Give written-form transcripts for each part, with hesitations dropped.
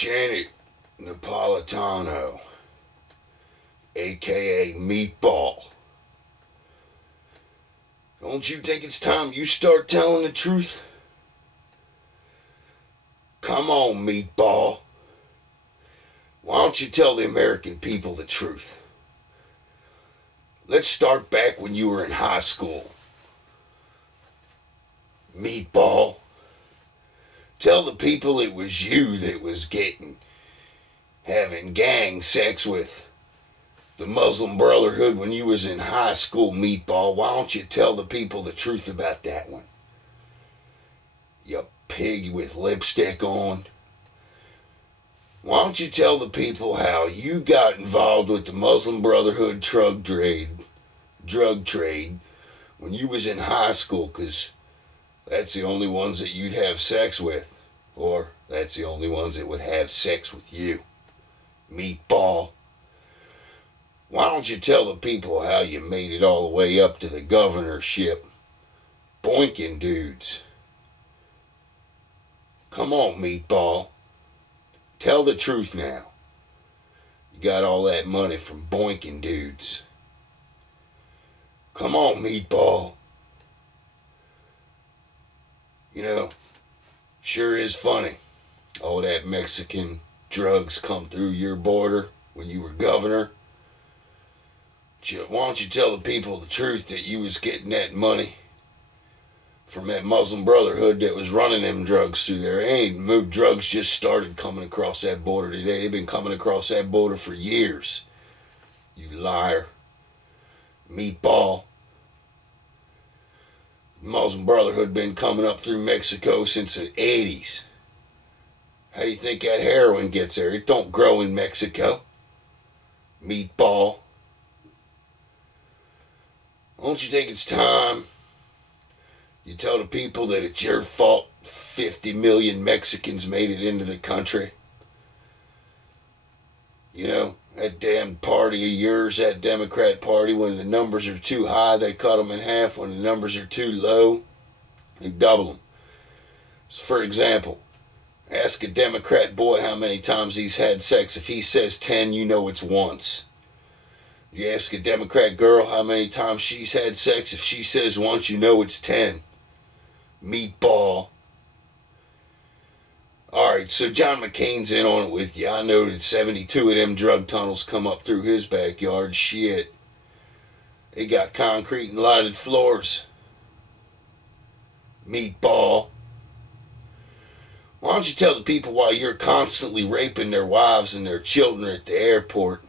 Janet Napolitano, aka Meatball. Don't you think it's time you start telling the truth? Come on, Meatball. Why don't you tell the American people the truth? Let's start back when you were in high school. Meatball. Tell the people it was you that was having gang sex with the Muslim Brotherhood when you was in high school, Meatball. Why don't you tell the people the truth about that one? You pig with lipstick on. Why don't you tell the people how you got involved with the Muslim Brotherhood drug trade when you was in high school, because that's the only ones that you'd have sex with, or that's the only ones that would have sex with you, Meatball. Why don't you tell the people how you made it all the way up to the governorship, boinking dudes? Come on, Meatball. Tell the truth now. You got all that money from boinking dudes. Come on, Meatball. You know, sure is funny. All that Mexican drugs come through your border when you were governor. Why don't you tell the people the truth that you was getting that money from that Muslim Brotherhood that was running them drugs through there? Drugs just started coming across that border today. They've been coming across that border for years. You liar. Meatball. Muslim Brotherhood been coming up through Mexico since the 80s. How do you think that heroin gets there? It don't grow in Mexico. Meatball. Don't you think it's time you tell the people that it's your fault 50 million Mexicans made it into the country? You know, that damn party of yours, that Democrat party, when the numbers are too high, they cut them in half. When the numbers are too low, they double them. So for example, ask a Democrat boy how many times he's had sex. If he says 10, you know it's once. You ask a Democrat girl how many times she's had sex. If she says once, you know it's 10. Meatball. Alright, so John McCain's in on it with you. I know that 72 of them drug tunnels come up through his backyard. Shit. They got concrete and lighted floors. Meatball. Why don't you tell the people why you're constantly raping their wives and their children at the airport?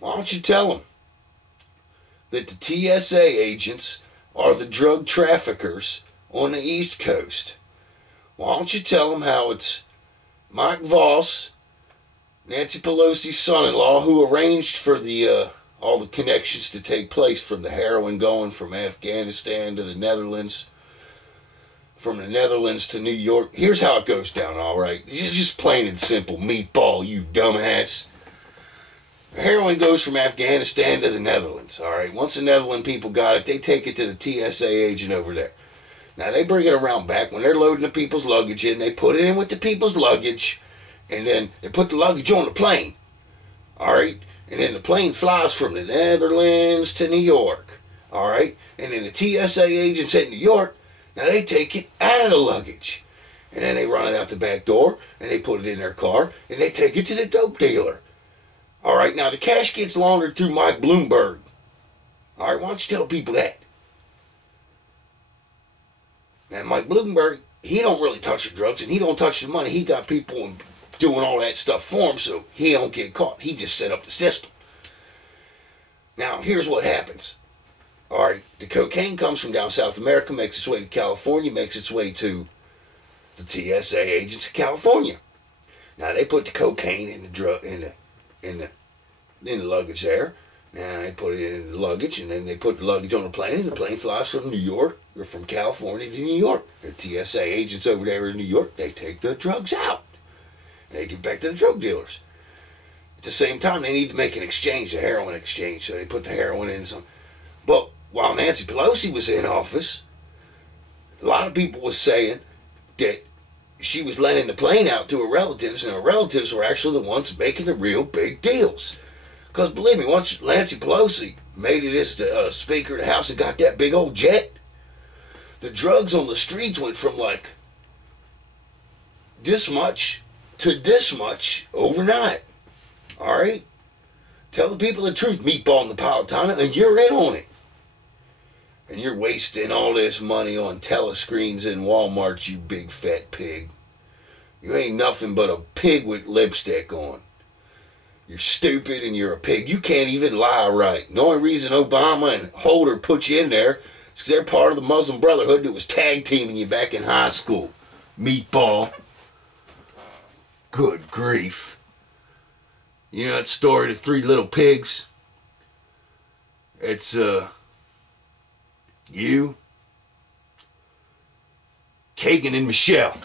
Why don't you tell them that the TSA agents are the drug traffickers on the East Coast? Why don't you tell them how it's Mike Voss, Nancy Pelosi's son-in-law, who arranged for all the connections to take place, from the heroin going from Afghanistan to the Netherlands, from the Netherlands to New York. Here's how it goes down, all right? It's just plain and simple, Meatball, you dumbass. The heroin goes from Afghanistan to the Netherlands, all right? Once the Netherlands people got it, they take it to the TSA agent over there. Now, they bring it around back. When they're loading the people's luggage in, they put it in with the people's luggage, and then they put the luggage on the plane, all right? And then the plane flies from the Netherlands to New York, all right? And then the TSA agents at New York, now they take it out of the luggage, and then they run it out the back door, and they put it in their car, and they take it to the dope dealer. All right, now the cash gets laundered through Mike Bloomberg. All right, why don't you tell people that? Now, Mike Bloomberg, he don't really touch the drugs, and he don't touch the money. He got people doing all that stuff for him, so he don't get caught. He just set up the system. Now, here's what happens. All right, the cocaine comes from down South America, makes its way to California, makes its way to the TSA agents in California. Now, they put the cocaine in the luggage there. Now they put it in the luggage, and then they put the luggage on the plane, and the plane flies from New York, or from California to New York. The TSA agents over there in New York, they take the drugs out. And they get back to the drug dealers. At the same time, they need to make an exchange, a heroin exchange, so they put the heroin in some. But while Nancy Pelosi was in office, a lot of people was saying that she was lending the plane out to her relatives, and her relatives were actually the ones making the real big deals. Because believe me, once Nancy Pelosi made it as Speaker of the House and got that big old jet, the drugs on the streets went from like this much to this much overnight. Alright? Tell the people the truth, Meatball Napolitano, and you're in on it. And you're wasting all this money on telescreens in Walmart, you big fat pig. You ain't nothing but a pig with lipstick on. You're stupid and you're a pig. You can't even lie right. The only reason Obama and Holder put you in there is because they're part of the Muslim Brotherhood that was tag teaming you back in high school. Meatball. Good grief. You know that story, The Three Little Pigs? It's, you, Kagan, and Michelle.